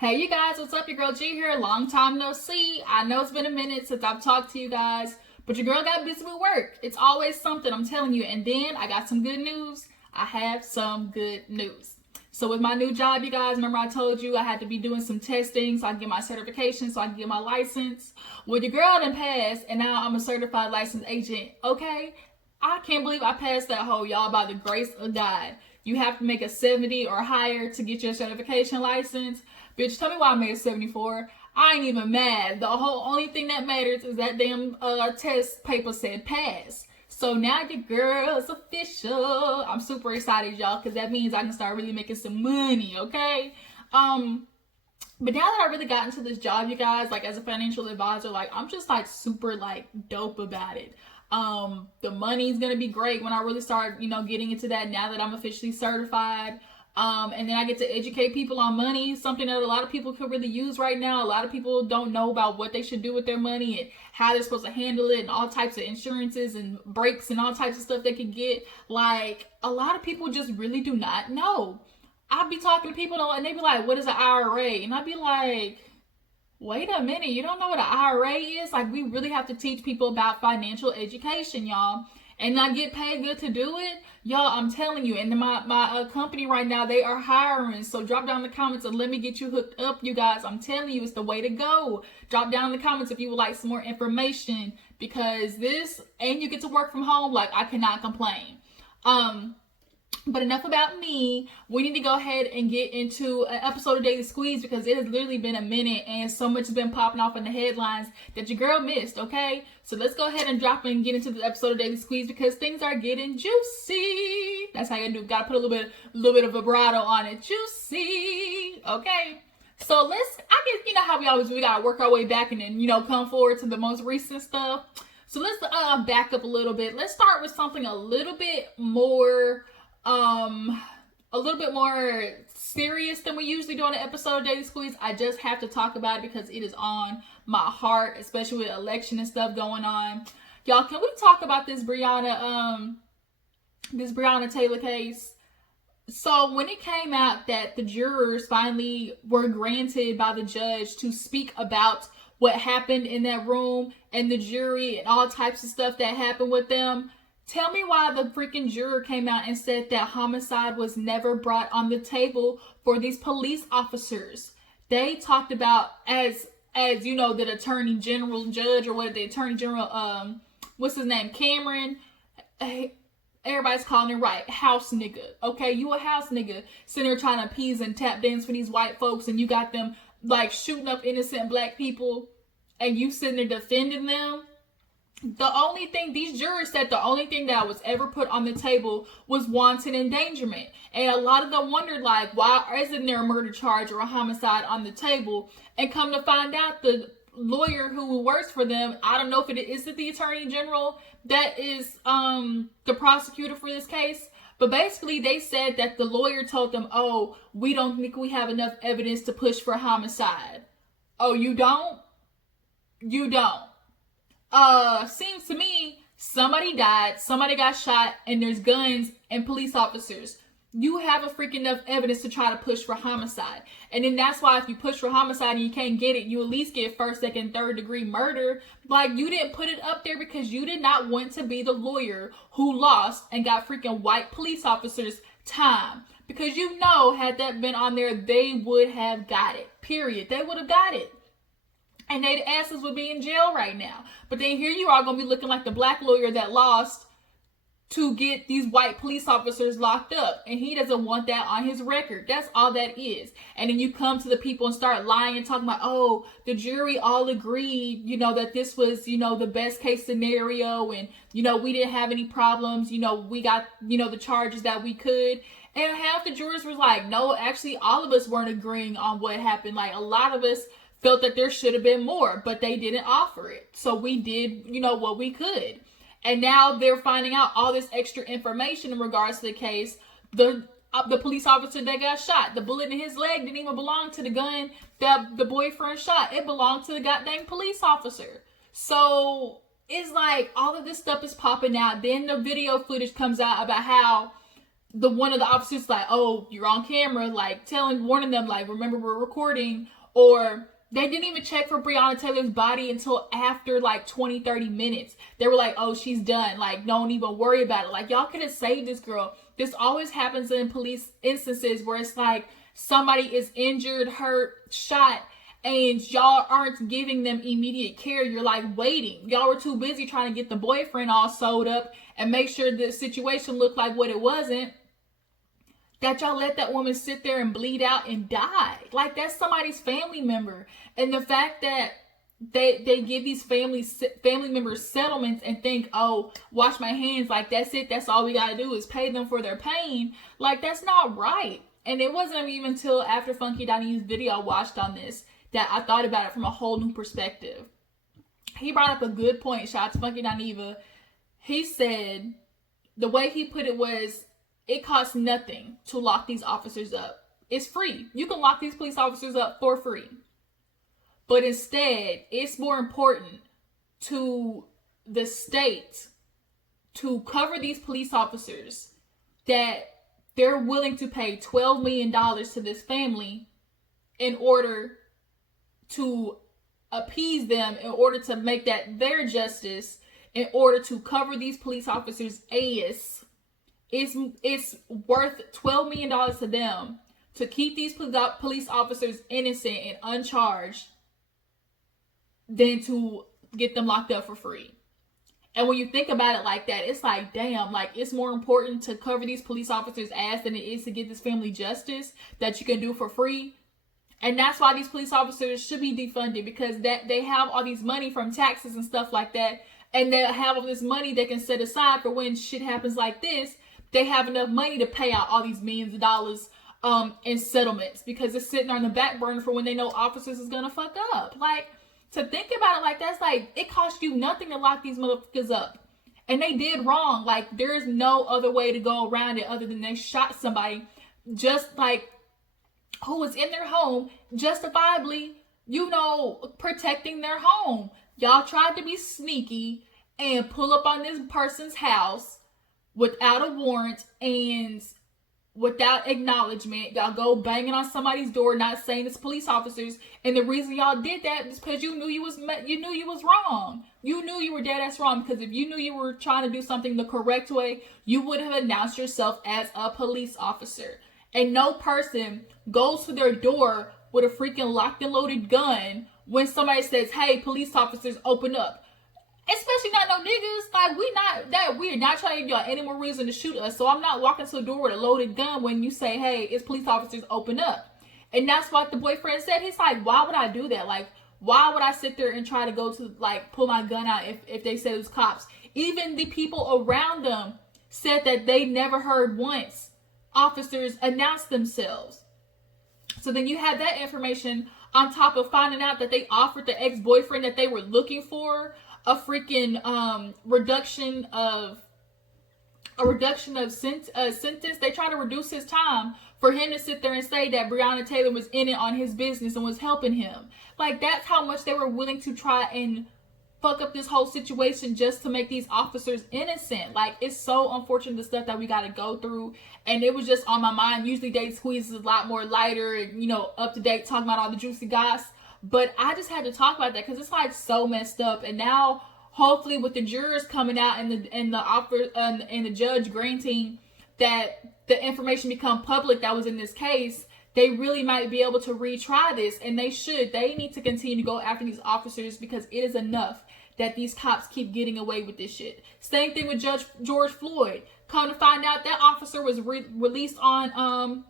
Hey you guys, what's up? Your girl G here. Long time no see. I know it's been a minute since I've talked to you guys, but your girl got busy with work. It's always something, I'm telling you. And then I got some good news. I have some good news. So with my new job, you guys, remember I told you I had to be doing some testing so I can get my certification, so I can get my license. Well, your girl done passed, and now I'm a certified licensed agent. Okay? I can't believe I passed that whole, y'all, by the grace of God. You have to make a 70 or higher to get your certification license. Bitch, tell me why I made a 74. I ain't even mad. The whole only thing that matters is that damn test paper said pass. So now your girl's official. I'm super excited, y'all, because that means I can start really making some money, okay? But now that I really got into this job, you guys, like as a financial advisor, like I'm just like super like dope about it. The money's gonna be great when I really start, getting into that now that I'm officially certified. And then I get to educate people on money, something that a lot of people could really use right now. A lot of people don't know about what they should do with their money and how they're supposed to handle it and all types of insurances and breaks and all types of stuff they can get. Like, a lot of people just really do not know. I'll be talking to people and they be like, what is an IRA? And I'll be like, wait a minute, you don't know what an IRA is? Like, we really have to teach people about financial education, y'all. And I get paid good to do it. Y'all, I'm telling you. And my company right now, they are hiring. So drop down in the comments and let me get you hooked up, you guys. I'm telling you, it's the way to go. Drop down in the comments if you would like some more information. Because this, and you get to work from home, like, I cannot complain. But enough about me. We need to go ahead and get into an episode of Daily Squeeze because it has literally been a minute and so much has been popping off in the headlines that your girl missed, okay? So let's go ahead and drop in and get into the episode of Daily Squeeze because things are getting juicy. That's how you do. Gotta put a little bit of vibrato on it. Juicy, okay? So we gotta work our way back and then, come forward to the most recent stuff. So let's back up a little bit. Let's start with something a little bit more serious than we usually do on an episode of Daily Squeeze. I just have to talk about it because it is on my heart, especially with election and stuff going on. Y'all, can we talk about this Breonna Taylor case? So when it came out that the jurors finally were granted by the judge to speak about what happened in that room and the jury and all types of stuff that happened with them, tell me why the freaking juror came out and said that homicide was never brought on the table for these police officers. They talked about as the attorney general judge or what the attorney general, what's his name? Cameron. Everybody's calling it right. House nigga. Okay, you a house nigga sitting there trying to appease and tap dance for these white folks and you got them like shooting up innocent black people and you sitting there defending them. These jurors said the only thing that was ever put on the table was wanton endangerment. And a lot of them wondered, like, why isn't there a murder charge or a homicide on the table? And come to find out, the lawyer who works for them, I don't know if is it the attorney general that is the prosecutor for this case? But basically, they said that the lawyer told them, oh, we don't think we have enough evidence to push for homicide. Oh, you don't? You don't. Seems to me somebody died, somebody got shot, and there's guns and police officers. You have a freaking enough evidence to try to push for homicide. And then that's why if you push for homicide and you can't get it, you at least get first, second, third degree murder. Like, you didn't put it up there because you did not want to be the lawyer who lost and got freaking white police officers time. Because had that been on there, they would have got it. Period. They would have got it. And their asses would be in jail right now. But then here you are going to be looking like the black lawyer that lost to get these white police officers locked up. And he doesn't want that on his record. That's all that is. And then you come to the people and start lying and talking about, oh, the jury all agreed, that this was, the best case scenario. And, we didn't have any problems. We got, the charges that we could. And half the jurors was like, no, actually, all of us weren't agreeing on what happened. Like, a lot of us felt that there should have been more, but they didn't offer it. So we did, what we could. And now they're finding out all this extra information in regards to the case. The police officer that got shot, the bullet in his leg didn't even belong to the gun that the boyfriend shot. It belonged to the goddamn police officer. So it's like all of this stuff is popping out. Then the video footage comes out about how one of the officers like, oh, you're on camera, like warning them, like, remember we're recording. Or they didn't even check for Breonna Taylor's body until after like 20-30 minutes. They were like, oh, she's done, like, don't even worry about it. Like, y'all could have saved this girl. This always happens in police instances where it's like somebody is injured, hurt, shot, and y'all aren't giving them immediate care. You're like waiting. Y'all were too busy trying to get the boyfriend all sewed up and make sure the situation looked like what it wasn't, that y'all let that woman sit there and bleed out and die. Like, that's somebody's family member. And the fact that they give these family members settlements and think, oh, wash my hands, like, that's it, that's all we gotta do is pay them for their pain. Like, that's not right. And it wasn't even until after Funky Donnie's video I watched on this that I thought about it from a whole new perspective. He brought up a good point. Shout out to Funky Doniva. He said, the way he put it was, it costs nothing to lock these officers up. It's free. You can lock these police officers up for free. But instead, it's more important to the state to cover these police officers that they're willing to pay $12 million to this family in order to appease them, in order to make that their justice, in order to cover these police officers' ass. It's worth $12 million to them to keep these police officers innocent and uncharged than to get them locked up for free. And when you think about it like that, it's like, damn, like, it's more important to cover these police officers' ass than it is to get this family justice that you can do for free. And that's why these police officers should be defunded, because that they have all these money from taxes and stuff like that, and they have all this money they can set aside for when shit happens like this. They have enough money to pay out all these millions of dollars in settlements, because it's sitting on the back burner for when they know officers is gonna fuck up. Like, to think about it like that's like, it costs you nothing to lock these motherfuckers up, and they did wrong. Like, there is no other way to go around it other than they shot somebody, just like, who was in their home, justifiably, protecting their home. Y'all tried to be sneaky and pull up on this person's house without a warrant and without acknowledgement. Y'all go banging on somebody's door, not saying it's police officers. And the reason y'all did that is because you knew you was wrong. You knew you were dead ass wrong, because if you knew you were trying to do something the correct way, you would have announced yourself as a police officer. And no person goes to their door with a freaking locked and loaded gun when somebody says, hey, police officers, open up. Especially not no niggas. Like, we're not trying to give y'all any more reason to shoot us. So I'm not walking to the door with a loaded gun when you say, hey, it's police officers, open up. And that's what the boyfriend said. He's like, why would I do that? Like, why would I sit there and try to go to, like, pull my gun out if they said it was cops? Even the people around them said that they never heard once officers announce themselves. So then you have that information on top of finding out that they offered the ex-boyfriend that they were looking for a freaking reduction of sentence. They try to reduce his time for him to sit there and say that Breonna Taylor was in it on his business and was helping him. Like, that's how much they were willing to try and fuck up this whole situation just to make these officers innocent. Like, it's so unfortunate, the stuff that we got to go through. And it was just on my mind. Usually Daily Squeeze is a lot more lighter and, up to date, talking about all the juicy goss. But I just had to talk about that because it's like so messed up. And now, hopefully, with the jurors coming out and the judge granting that the information become public that was in this case, they really might be able to retry this. And they should. They need to continue to go after these officers, because it is enough that these cops keep getting away with this shit. Same thing with Judge George Floyd. Come to find out, that officer was released on,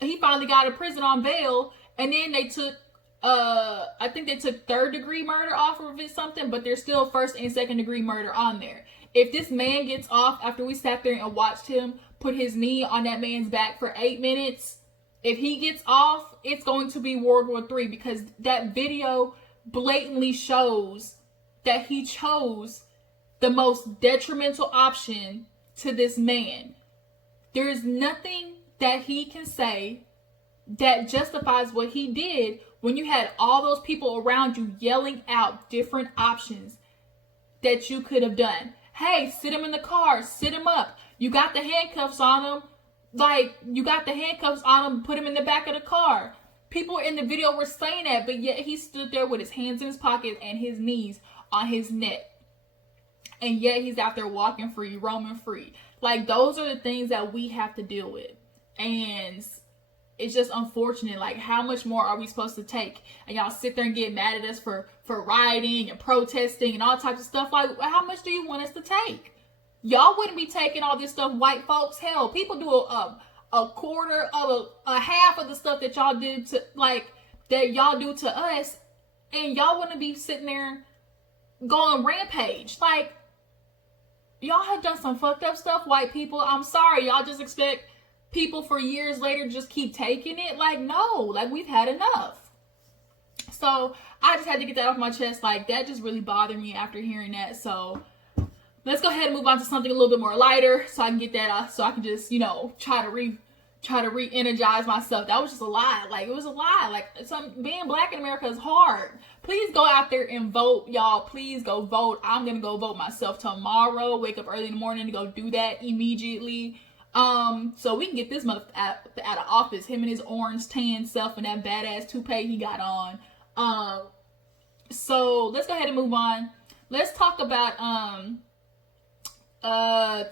he finally got out of prison on bail, and then they took, I think they took 3rd-degree murder off of it, something, but there's still 1st and 2nd-degree murder on there. If this man gets off after we sat there and watched him put his knee on that man's back for 8 minutes, if he gets off, it's going to be World War III, because that video blatantly shows that he chose the most detrimental option to this man. There is nothing that he can say that justifies what he did when you had all those people around you yelling out different options that you could have done. Hey, sit him in the car, sit him up. You got the handcuffs on him. Like, you got the handcuffs on him, put him in the back of the car. People in the video were saying that, but yet he stood there with his hands in his pockets and his knees on his neck. And yet he's out there walking free, roaming free. Like, those are the things that we have to deal with. And it's just unfortunate. Like, how much more are we supposed to take? And y'all sit there and get mad at us for rioting and protesting and all types of stuff. Like, how much do you want us to take? Y'all wouldn't be taking all this stuff, white folks. Hell, people do a quarter of a half of the stuff that y'all did to, like, that y'all do to us, and y'all wouldn't be sitting there going rampage. Like, y'all have done some fucked up stuff, white people. I'm sorry, y'all just expect people for years later just keep taking it. Like, no, like, we've had enough. So I just had to get that off my chest. Like, that just really bothered me after hearing that. So let's go ahead and move on to something a little bit more lighter, so I can get that so I can just, you know, try to re-energize myself. That was just a lie. Like, it was a lie. Like, being black in America is hard. Please go out there and vote, y'all. Please go vote. I'm gonna go vote myself tomorrow. Wake up early in the morning to go do that immediately. So we can get this motherfucker out of office. Him and his orange tan self and that badass toupee he got on. So let's go ahead and move on. Let's talk about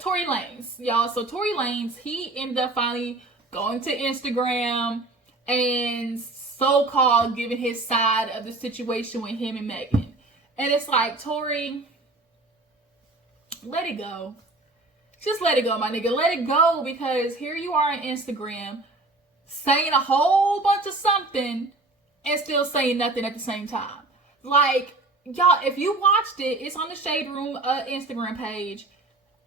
Tory Lanez, y'all. So Tory Lanez, he ended up finally going to Instagram and so-called giving his side of the situation with him and Megan. And it's like, Tory, let it go. Just let it go, my nigga. Let it go, because here you are on Instagram saying a whole bunch of something and still saying nothing at the same time. Like, y'all, if you watched it, it's on the Shade Room Instagram page.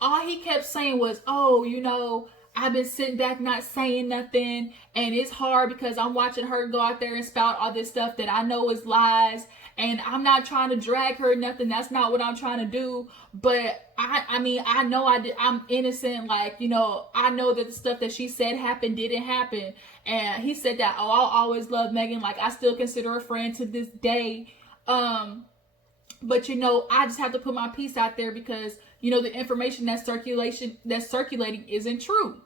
All he kept saying was, oh, you know, I've been sitting back not saying nothing, and it's hard because I'm watching her go out there and spout all this stuff that I know is lies, and I'm not trying to drag her or nothing. That's not what I'm trying to do. But I mean, I know I'm innocent. Like, you know, I know that the stuff that she said didn't happen. And he said that, oh, I'll always love Megan. Like, I still consider her a friend to this day. But, you know, I just have to put my piece out there because, you know, the information that's circulating isn't true.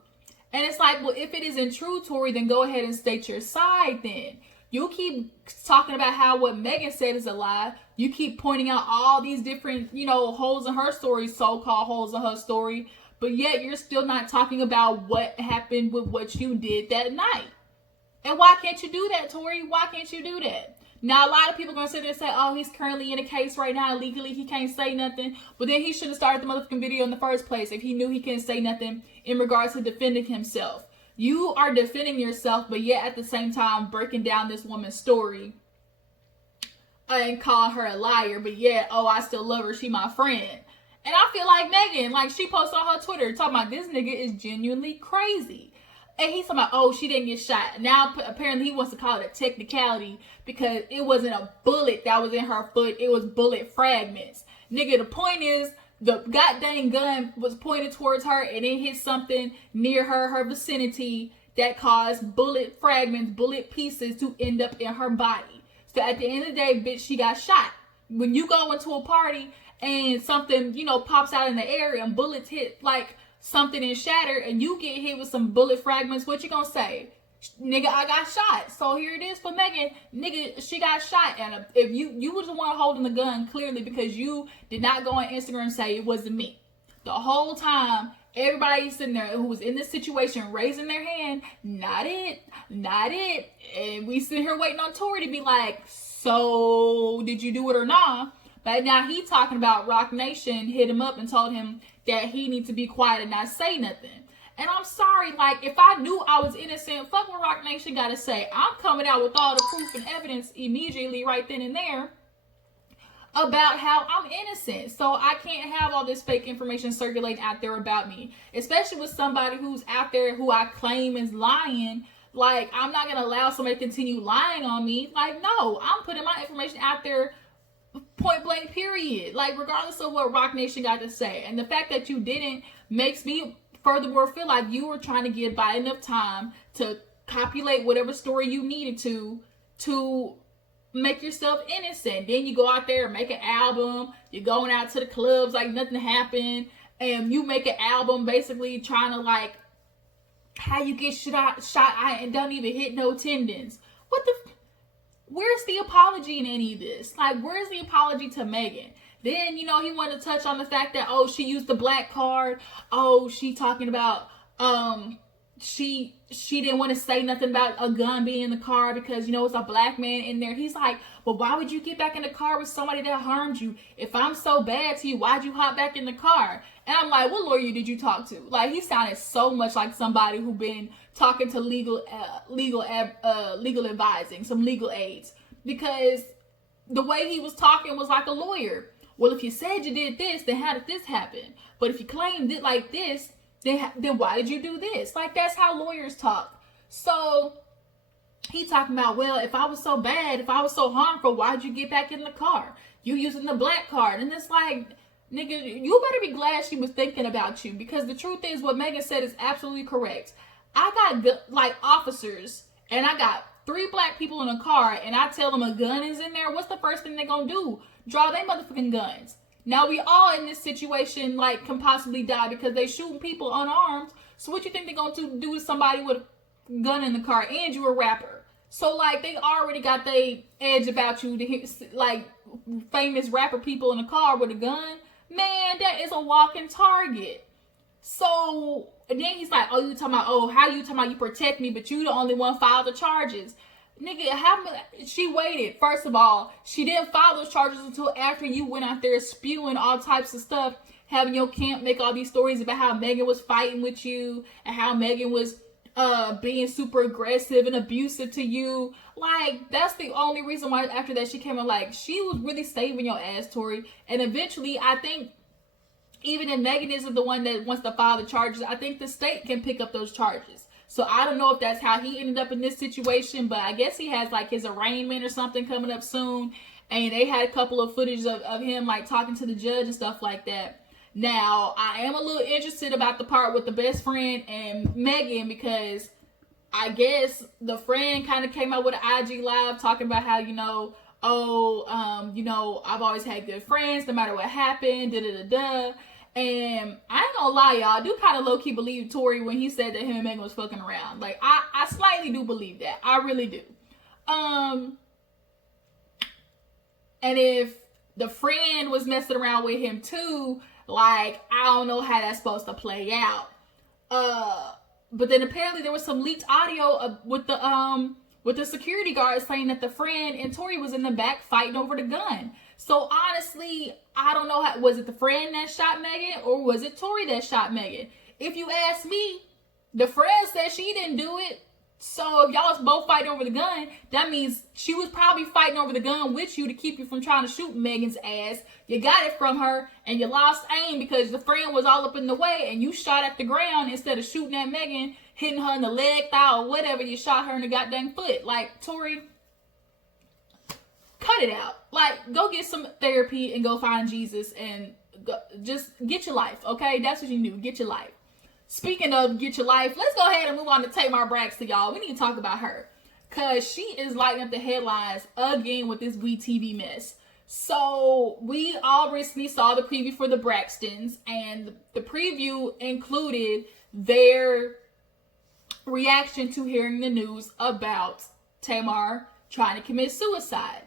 And it's like, well, if it isn't true, Tory, then go ahead and state your side then. You keep talking about how what Megan said is a lie. You keep pointing out all these different, you know, holes in her story, so-called holes in her story. But yet you're still not talking about what happened with what you did that night. And why can't you do that, Tory? Why can't you do that? Now, a lot of people are going to sit there and say, oh, he's currently in a case right now. Legally, he can't say nothing. But then he should have started the motherfucking video in the first place if he knew he couldn't say nothing in regards to defending himself. You are defending yourself, but yet at the same time breaking down this woman's story and calling her a liar. But yet, oh, I still love her. She my friend. And I feel like Megan, like, she posted on her Twitter talking about this nigga is genuinely crazy. And he's talking about, oh, she didn't get shot. Now, apparently, he wants to call it a technicality because it wasn't a bullet that was in her foot. It was bullet fragments. Nigga, the point is, the goddamn gun was pointed towards her and it hit something near her vicinity that caused bullet fragments, bullet pieces to end up in her body. So at the end of the day, bitch, she got shot. When you go into a party and something, you know, pops out in the air and bullets hit, like, something and shatter, and you get hit with some bullet fragments, what you gonna say? Nigga, I got shot. So here it is for Megan. Nigga, she got shot. And if you was the one holding the gun, clearly, because you did not go on Instagram and say it wasn't me. The whole time, everybody sitting there who was in this situation raising their hand, not it. And we sitting here waiting on Tory to be like, so did you do it or not? But now he talking about Rock Nation hit him up and told him that he needs to be quiet and not say nothing. And I'm sorry, like, if I knew I was innocent, fuck what Rock Nation got to say. I'm coming out with all the proof and evidence immediately right then and there about how I'm innocent. So I can't have all this fake information circulating out there about me, especially with somebody who's out there who I claim is lying. Like, I'm not going to allow somebody to continue lying on me. Like, no, I'm putting my information out there point blank, period. Like, regardless of what Rock Nation got to say. And the fact that you didn't makes me furthermore feel like you were trying to get by enough time to copulate whatever story you needed to make yourself innocent. Then you go out there and make an album. You're going out to the clubs like nothing happened. And you make an album basically trying to, like, how you get shot and don't even hit no tendons. Where's the apology in any of this? Like, where's the apology to Megan? Then, he wanted to touch on the fact that, she used the black card. She talking about, she didn't want to say nothing about a gun being in the car because, it's a black man in there. He's like, well, why would you get back in the car with somebody that harmed you? If I'm so bad to you, why'd you hop back in the car? And I'm like, what lawyer did you talk to? Like, he sounded so much like somebody who been talking to legal advising, some legal aids, because the way he was talking was like a lawyer. Well, if you said you did this, then how did this happen? But if you claimed it like this, then why did you do this? Like, that's how lawyers talk. So he talking about, well, if I was so bad, if I was so harmful, why'd you get back in the car? You using the black card. And it's like, nigga, you better be glad she was thinking about you, because the truth is what Megan said is absolutely correct. I got officers, and I got 3 black people in a car, and I tell them a gun is in there. What's the first thing they're gonna do? Draw their motherfucking guns. Now we all in this situation can possibly die because they shooting people unarmed. So what you think they're gonna do to somebody with a gun in the car, and you a rapper? So they already got their edge about you. Famous rapper people in a car with a gun. Man, that is a walking target. So, and then he's like, how you talking about you protect me, but you the only one filed the charges. Nigga, she waited. First of all, she didn't file those charges until after you went out there spewing all types of stuff, having your camp make all these stories about how Megan was fighting with you and how Megan was being super aggressive and abusive to you. That's the only reason why after that she came out she was really saving your ass, Tory. And eventually, I think even if Megan isn't the one that wants to file the charges, I think the state can pick up those charges. So I don't know if that's how he ended up in this situation, but I guess he has his arraignment or something coming up soon. And they had a couple of footage of him talking to the judge and stuff like that. Now, I am a little interested about the part with the best friend and Megan, because I guess the friend kind of came out with an IG live talking about how, I've always had good friends no matter what happened, da-da-da-da. And I ain't gonna lie, y'all, I do kind of low-key believe Tory when he said that him and Megan was fucking around. I slightly do believe that. I really do. And if the friend was messing around with him too, I don't know how that's supposed to play out. But then apparently there was some leaked audio with the security guard saying that the friend and Tory was in the back fighting over the gun. So honestly, I don't know was it the friend that shot Megan or was it Tory that shot Megan? If you ask me, the friend said she didn't do it. So if y'all was both fighting over the gun, that means she was probably fighting over the gun with you to keep you from trying to shoot Megan's ass. You got it from her and you lost aim because the friend was all up in the way and you shot at the ground instead of shooting at Megan, hitting her in the leg, thigh, or whatever. You shot her in the goddamn foot. Tory, cut it out. Go get some therapy and go find Jesus and just get your life, okay? That's what you do. Get your life. Speaking of get your life, let's go ahead and move on to Tamar Braxton, y'all. We need to talk about her because she is lighting up the headlines again with this WEtv mess. So we all recently saw the preview for the Braxtons, and the preview included their reaction to hearing the news about Tamar trying to commit suicide.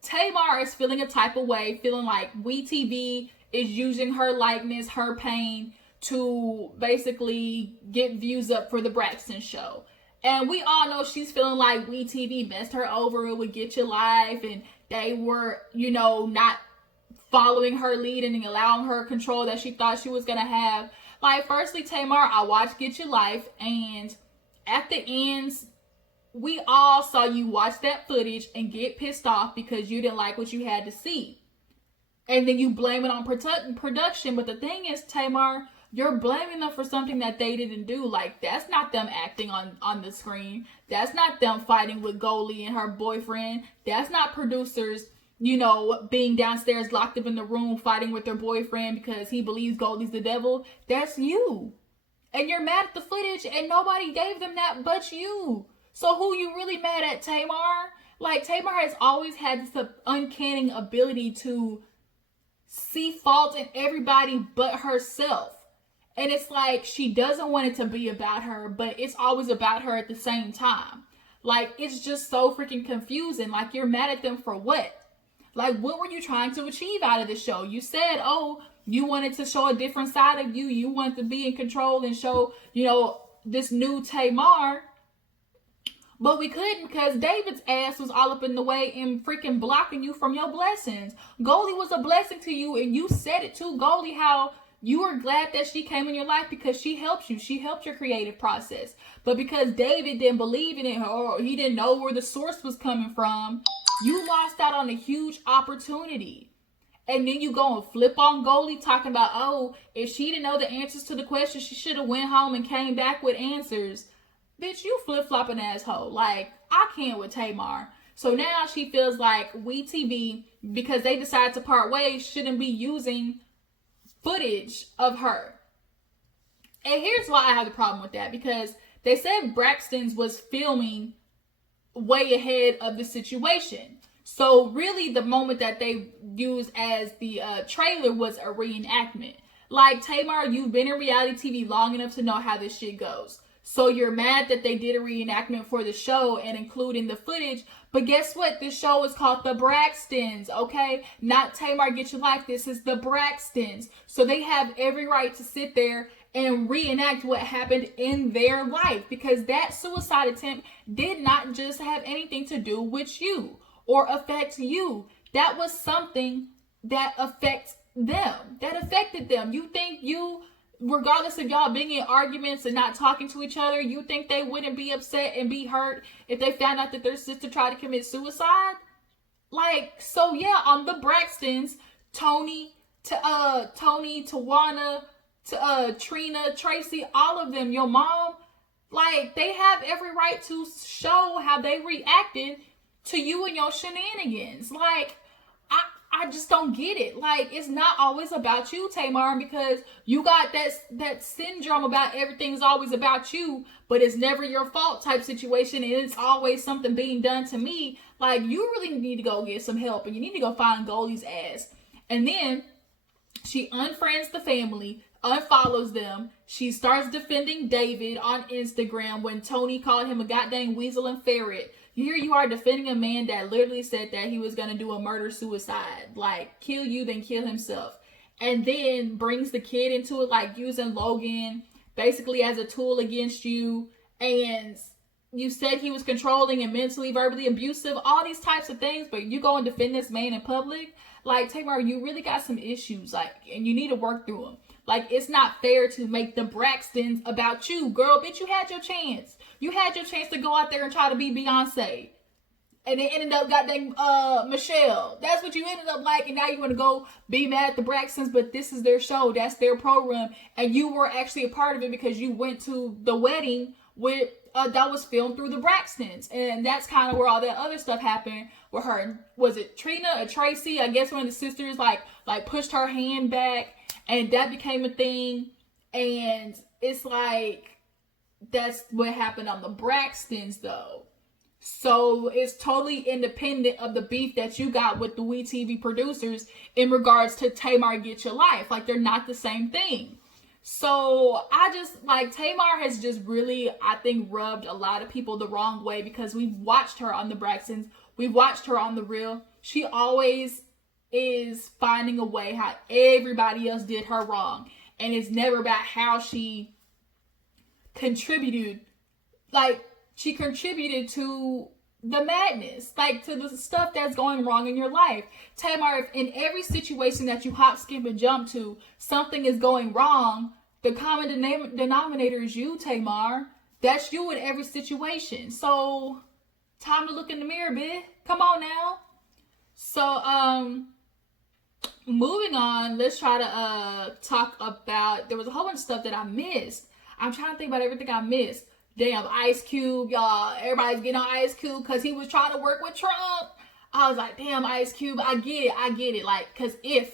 Tamar is feeling a type of way, feeling like WEtv is using her likeness, her pain, to basically get views up for the Braxton show. And we all know she's feeling like WEtv messed her over with Get Your Life, and they were, not following her lead and allowing her control that she thought she was going to have. Firstly, Tamar, I watched Get Your Life, and at the end, we all saw you watch that footage and get pissed off because you didn't like what you had to see. And then you blame it on production. But the thing is, Tamar, you're blaming them for something that they didn't do. That's not them acting on the screen. That's not them fighting with Goldie and her boyfriend. That's not producers, being downstairs locked up in the room fighting with their boyfriend because he believes Goldie's the devil. That's you. And you're mad at the footage and nobody gave them that but you. So who you really mad at, Tamar? Tamar has always had this uncanny ability to see fault in everybody but herself. And it's like she doesn't want it to be about her, but it's always about her at the same time. Like, it's just so freaking confusing. Like, you're mad at them for what? Like, what were you trying to achieve out of the show? You said, oh, you wanted to show a different side of you. You wanted to be in control and show, this new Tamar. But we couldn't because David's ass was all up in the way and freaking blocking you from your blessings. Goldie was a blessing to you, and you said it too, Goldie, how you were glad that she came in your life because she helped you. She helped your creative process. But because David didn't believe in it or he didn't know where the source was coming from, you lost out on a huge opportunity. And then you go and flip on Goldie talking about, oh, if she didn't know the answers to the questions, she should have went home and came back with answers. Bitch, you flip-flopping asshole. Like, I can't with Tamar. So now she feels like WEtv, because they decided to part ways, shouldn't be using footage of her. And here's why I have the problem with that. Because they said Braxton's was filming way ahead of the situation. So really the moment that they used as the trailer was a reenactment. Like, Tamar, you've been in reality TV long enough to know how this shit goes. So you're mad that they did a reenactment for the show and including the footage. But guess what? This show is called The Braxtons, okay? Not Tamar Get Your Life. This is The Braxtons. So they have every right to sit there and reenact what happened in their life. Because that suicide attempt did not just have anything to do with you or affect you. That was something that affects them. That affected them. You think regardless of y'all being in arguments and not talking to each other, you think they wouldn't be upset and be hurt if they found out that their sister tried to commit suicide? Like, so yeah, on the Braxtons, Tony, Tawana, Trina, Tracy, all of them, your mom, like, they have every right to show how they reacted to you and your shenanigans. Like, I just don't get it. Like, it's not always about you, Tamar, because you got that syndrome about everything's always about you, but it's never your fault type situation, and it's always something being done to me. Like, you really need to go get some help, and you need to go find Goldie's ass. And then she unfriends the family, unfollows them. She starts defending David on Instagram when Tony called him a goddamn weasel and ferret. Here you are defending a man that literally said that he was going to do a murder-suicide. Like, kill you, then kill himself. And then brings the kid into it, like using Logan basically as a tool against you. And you said he was controlling and mentally, verbally abusive. All these types of things. But you go and defend this man in public. Like, Tamar, you really got some issues. Like, and you need to work through them. Like, it's not fair to make the Braxtons about you. Girl, bitch, you had your chance. You had your chance to go out there and try to be Beyonce. And it ended up goddamn Michelle. That's what you ended up like. And now you want to go be mad at the Braxtons. But this is their show. That's their program. And you were actually a part of it because you went to the wedding with that was filmed through the Braxtons. And that's kind of where all that other stuff happened with her. Was it Trina or Tracy? I guess one of the sisters like pushed her hand back. And that became a thing. And it's like, that's what happened on the Braxtons, though. So it's totally independent of the beef that you got with the WEtv producers in regards to Tamar Get Your Life. Like, they're not the same thing. So I just, like, Tamar has just really, I think, rubbed a lot of people the wrong way because we've watched her on the Braxtons. We've watched her on The Real. She always is finding a way how everybody else did her wrong. And it's never about how she contributed. Like, she contributed to the madness, like to the stuff that's going wrong in your life. Tamar, if in every situation that you hop, skip, and jump to, something is going wrong, the common denominator is you, Tamar. That's you in every situation. So, time to look in the mirror, bitch. Come on now. So, moving on, let's try to talk about, there was a whole bunch of stuff that I missed. I'm trying to think about everything I missed. Damn, Ice Cube, y'all. Everybody's getting on Ice Cube because he was trying to work with Trump. I was like, damn, Ice Cube, I get it. Like, because if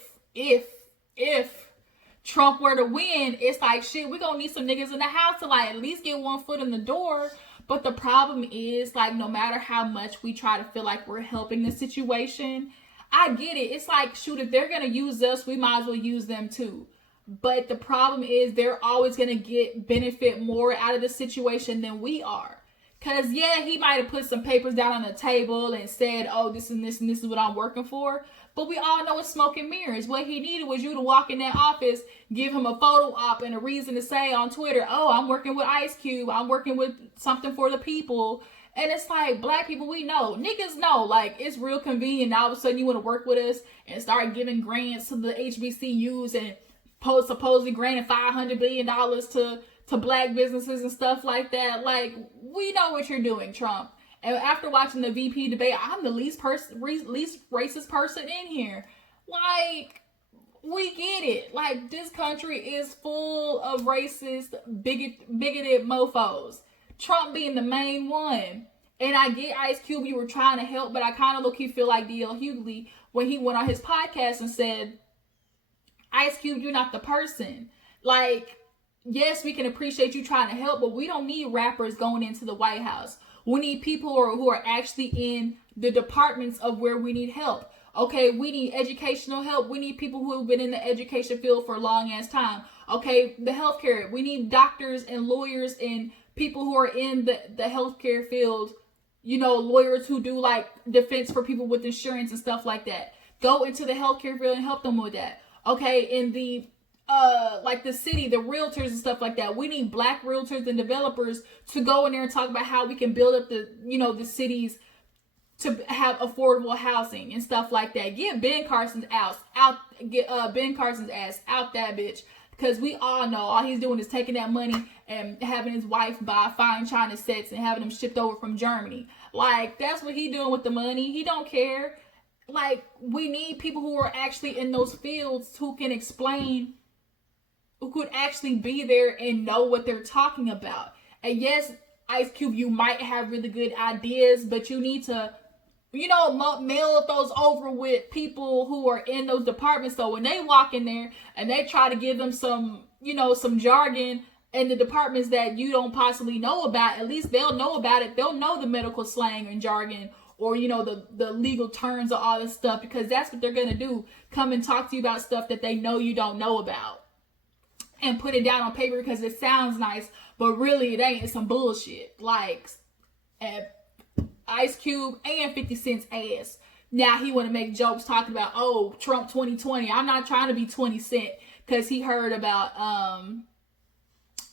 Trump were to win, it's like, shit, we're going to need some niggas in the house to, like, at least get one foot in the door. But the problem is, like, no matter how much we try to feel like we're helping the situation, I get it. It's like, shoot, if they're going to use us, we might as well use them too. But the problem is they're always going to benefit more out of the situation than we are. Because, yeah, he might have put some papers down on the table and said, oh, this and this and this is what I'm working for. But we all know it's smoke and mirrors. What he needed was you to walk in that office, give him a photo op and a reason to say on Twitter, oh, I'm working with Ice Cube. I'm working with something for the people. And it's like, black people, we know. Niggas know. Like, it's real convenient. Now, all of a sudden, you want to work with us and start giving grants to the HBCUs and supposedly granting $500 billion to black businesses and stuff like that. Like, we know what you're doing, Trump. And after watching the VP debate, I'm the least racist person in here. Like, we get it. Like, this country is full of racist, bigoted mofos. Trump being the main one. And I get Ice Cube, you were trying to help, but I kind of low-key feel like D.L. Hughley when he went on his podcast and said, Ice Cube, you're not the person. Like, yes, we can appreciate you trying to help, but we don't need rappers going into the White House. We need people who are actually in the departments of where we need help. Okay, we need educational help. We need people who have been in the education field for a long ass time. Okay, the healthcare. We need doctors and lawyers and people who are in the healthcare field. You know, lawyers who do like defense for people with insurance and stuff like that. Go into the healthcare field and help them with that. Okay, in the like the city, the realtors and stuff like that. We need black realtors and developers to go in there and talk about how we can build up the cities to have affordable housing and stuff like that. Get Ben Carson's ass out that bitch. Because we all know all he's doing is taking that money and having his wife buy fine China sets and having them shipped over from Germany. Like, that's what he doing with the money. He don't care. Like, we need people who are actually in those fields who can explain, who could actually be there and know what they're talking about. And yes, Ice Cube, you might have really good ideas, but you need to, mail those over with people who are in those departments. So when they walk in there and they try to give them some jargon in the departments that you don't possibly know about, at least they'll know about it. They'll know the medical slang and jargon, or, the legal terms of all this stuff, because that's what they're going to do. Come and talk to you about stuff that they know you don't know about and put it down on paper because it sounds nice, but really it ain't. It's some bullshit. Like, Ice Cube and 50 Cent's ass. Now he want to make jokes talking about, oh, Trump 2020. I'm not trying to be 20 Cent because he heard about how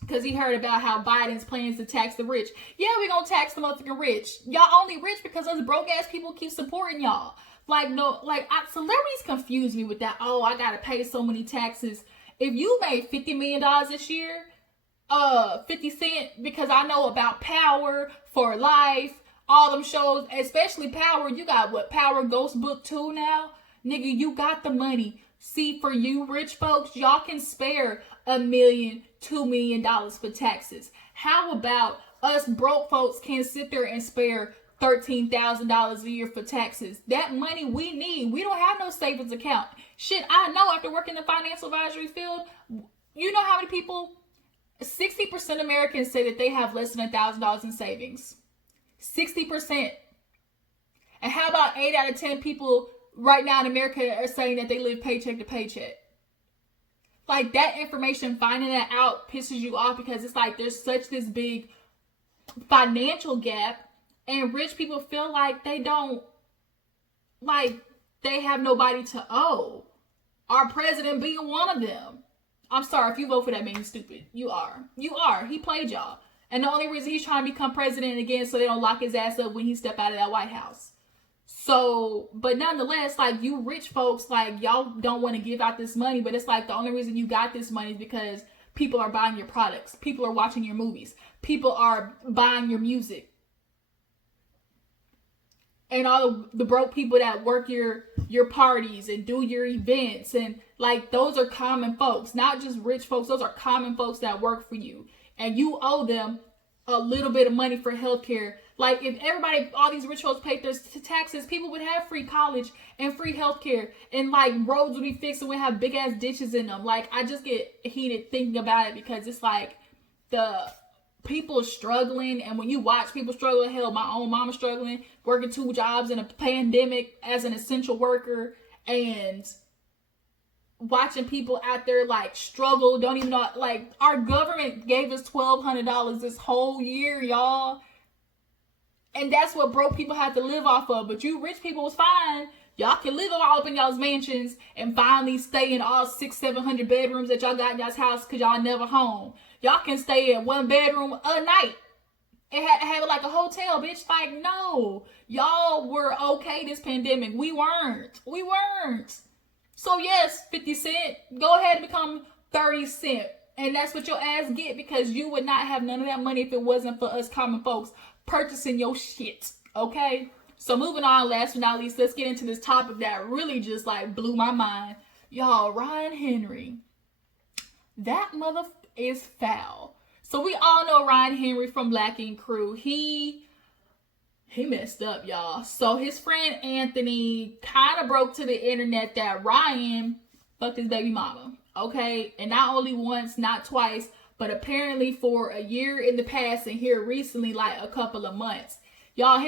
Biden's plans to tax the rich. Yeah, we're going to tax the motherfucking rich. Y'all only rich because us broke ass people keep supporting y'all. Celebrities confuse me with that. Oh, I got to pay so many taxes. If you made $50 million this year, 50 Cent, because I know about Power, For Life, all them shows, especially Power. You got what, Power Ghost Book 2 now? Nigga, you got the money. See, for you rich folks, y'all can spare $1 million, $2 million for taxes. How about us broke folks can sit there and spare $13,000 a year for taxes? That money we need. We don't have no savings account. Shit, I know after working in the financial advisory field, you know how many people, 60% of Americans say that they have less than $1,000 in savings. 60%. And how about 8 out of 10 people right now in America are saying that they live paycheck to paycheck? Like, that information, finding that out pisses you off because it's like there's such this big financial gap, and rich people feel like they don't, like, they have nobody to owe. Our president being one of them. I'm sorry, if you vote for that man, you're stupid. You are. He played y'all. And the only reason he's trying to become president again so they don't lock his ass up when he step out of that White House. So, but nonetheless, like, you rich folks, like, y'all don't want to give out this money, but it's like the only reason you got this money is because people are buying your products. People are watching your movies. People are buying your music. And all the broke people that work your parties and do your events, and like, those are common folks, not just rich folks. Those are common folks that work for you. And you owe them a little bit of money for healthcare. Like, if everybody, all these rich folks paid their taxes, people would have free college and free healthcare. And, like, roads would be fixed and would have big-ass ditches in them. Like, I just get heated thinking about it because it's like the people struggling. And when you watch people struggle, hell, my own mama struggling, working 2 jobs in a pandemic as an essential worker. And watching people out there like struggle, don't even know, like our government gave us $1,200 this whole year, y'all. And that's what broke people had to live off of. But you rich people was fine. Y'all can live all up in y'all's mansions and finally stay in all 600-700 bedrooms that y'all got in y'all's house because y'all never home. Y'all can stay in 1 bedroom a night and have it like a hotel, bitch. Like, no. Y'all were okay this pandemic. We weren't. So yes, 50 Cent, go ahead and become 30 Cent. And that's what your ass get, because you would not have none of that money if it wasn't for us common folks purchasing your shit, okay? So moving on, last but not least, let's get into this topic that really just like blew my mind. Y'all, Ryan Henry, that mother is foul. So we all know Ryan Henry from Black Ink Crew. He messed up, y'all. So his friend Anthony kind of broke to the internet that Ryan fucked his baby mama, okay? And not only once, not twice, but apparently for a year in the past and here recently, like a couple of months. Y'all,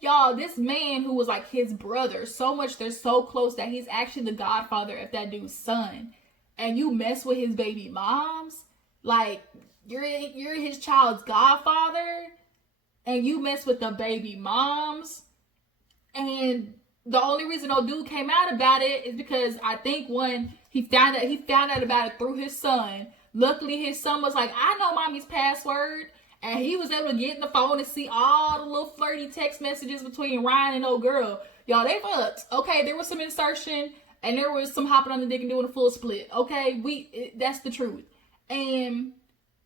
y'all, this man who was like his brother, so much they're so close that he's actually the godfather of that dude's son. And you mess with his baby moms? Like, you're his child's godfather? And you mess with the baby moms? And the only reason no dude came out about it is because I think one, he found out about it through his son. Luckily, his son was like, I know mommy's password. And he was able to get in the phone and see all the little flirty text messages between Ryan and old girl. Y'all, they fucked. Okay, there was some insertion and there was some hopping on the dick and doing a full split. Okay, that's the truth. And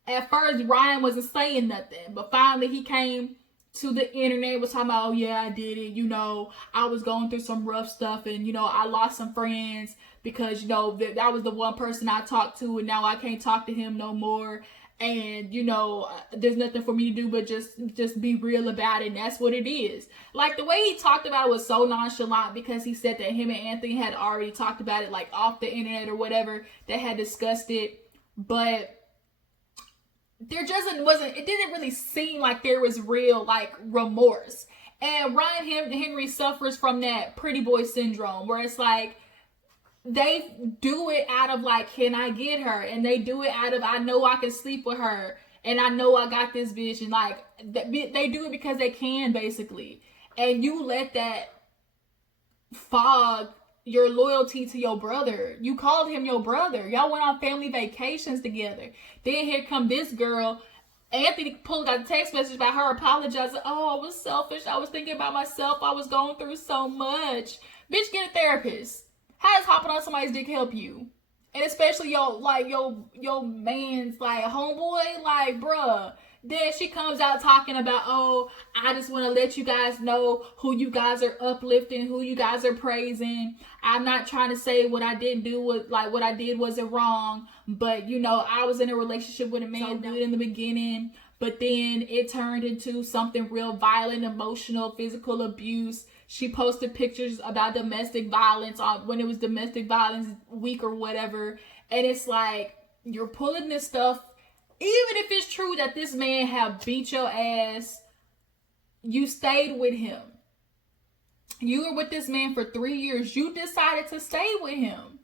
at first, Ryan wasn't saying nothing. But finally, he came to the internet, was talking about, oh yeah, I did it. You know, I was going through some rough stuff and, you know, I lost some friends because, you know, that was the one person I talked to and now I can't talk to him no more. And, you know, there's nothing for me to do but just be real about it. And that's what it is. Like, the way he talked about it was so nonchalant because he said that him and Anthony had already talked about it, like, off the internet or whatever. They had discussed it. But there it didn't really seem like there was real, like, remorse. And Ryan Henry suffers from that pretty boy syndrome where it's like, they do it out of like, can I get her? And they do it out of, I know I can sleep with her. And I know I got this bitch. And like, they do it because they can, basically. And you let that fog your loyalty to your brother. You called him your brother. Y'all went on family vacations together. Then here come this girl. Anthony pulled out a text message about her apologizing. Oh, I was selfish. I was thinking about myself. I was going through so much. Bitch, get a therapist. How does hopping on somebody's dick help you? And especially your man's like homeboy, like, bruh. Then she comes out talking about, oh, I just want to let you guys know who you guys are uplifting, who you guys are praising. I'm not trying to say what I didn't do was like what I did wasn't wrong, but you know, I was in a relationship with a man good in the beginning, but then it turned into something real violent, emotional, physical abuse. She posted pictures about domestic violence when it was domestic violence week or whatever. And it's like, you're pulling this stuff. Even if it's true that this man have beat your ass, you stayed with him. You were with this man for 3 years. You decided to stay with him.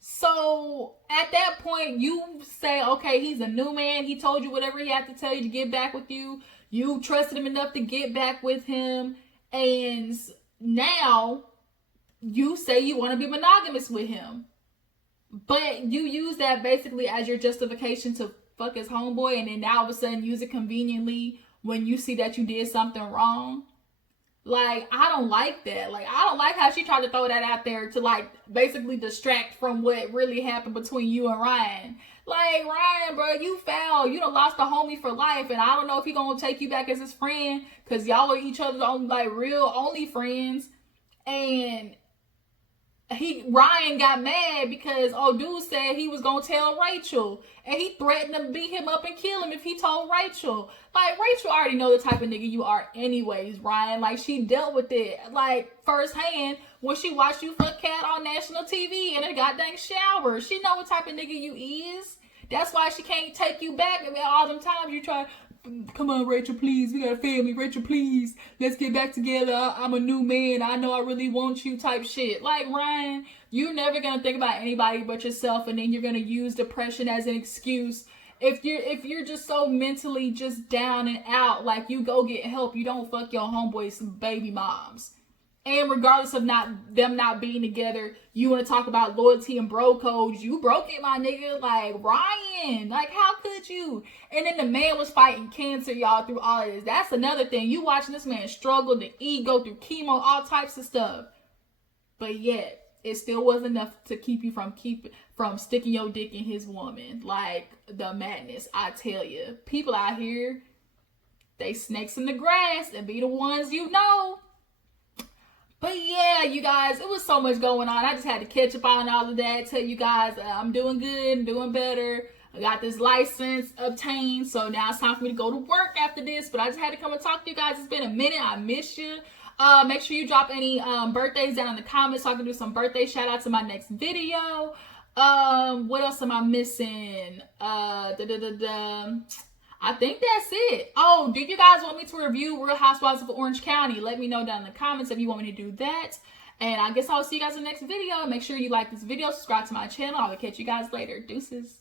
So at that point, you say, okay, he's a new man. He told you whatever he had to tell you to get back with you. You trusted him enough to get back with him. And now you say you want to be monogamous with him. But you use that basically as your justification to fuck his homeboy, and then now all of a sudden use it conveniently when you see that you did something wrong. Like, I don't like that. Like, I don't like how she tried to throw that out there to, like, basically distract from what really happened between you and Ryan. Like, Ryan, bro, you foul. You done lost a homie for life, and I don't know if he gonna take you back as his friend, because y'all are each other's only, like, real only friends. And Ryan got mad because dude said he was gonna tell Rachel, and he threatened to beat him up and kill him if he told Rachel. Like, Rachel already know the type of nigga you are anyways, Ryan. Like, she dealt with it like firsthand when she watched you fuck Cat on national TV in a goddamn shower. She know what type of nigga you is. That's why she can't take you back. I mean, all them times you try, come on, Rachel, please. We got a family. Rachel, please. Let's get back together. I'm a new man. I know I really want you type shit. Like, Ryan, You're never gonna think about anybody but yourself, and then you're gonna use depression as an excuse. If you're just so mentally just down and out, like, you go get help. You don't fuck your homeboys' baby moms. And regardless of them not being together, you want to talk about loyalty and bro codes. You broke it, my nigga. Like, Ryan, like, how could you? And then the man was fighting cancer, y'all, through all of this. That's another thing. You watching this man struggle, the ego, through chemo, all types of stuff. But yet, it still wasn't enough to keep you from sticking your dick in his woman. Like, the madness, I tell you. People out here, they snakes in the grass and be the ones you know. But yeah, you guys, it was so much going on. I just had to catch up on all of that. Tell you guys I'm doing good, I'm doing better. I got this license obtained, so now it's time for me to go to work after this. But I just had to come and talk to you guys. It's been a minute. I miss you. Make sure you drop any birthdays down in the comments so I can do some birthday shout outs in my next video. What else am I missing? I think that's it. Oh, do you guys want me to review Real Housewives of Orange County? Let me know down in the comments if you want me to do that. And I guess I'll see you guys in the next video. Make sure you like this video, subscribe to my channel. I will catch you guys later. Deuces.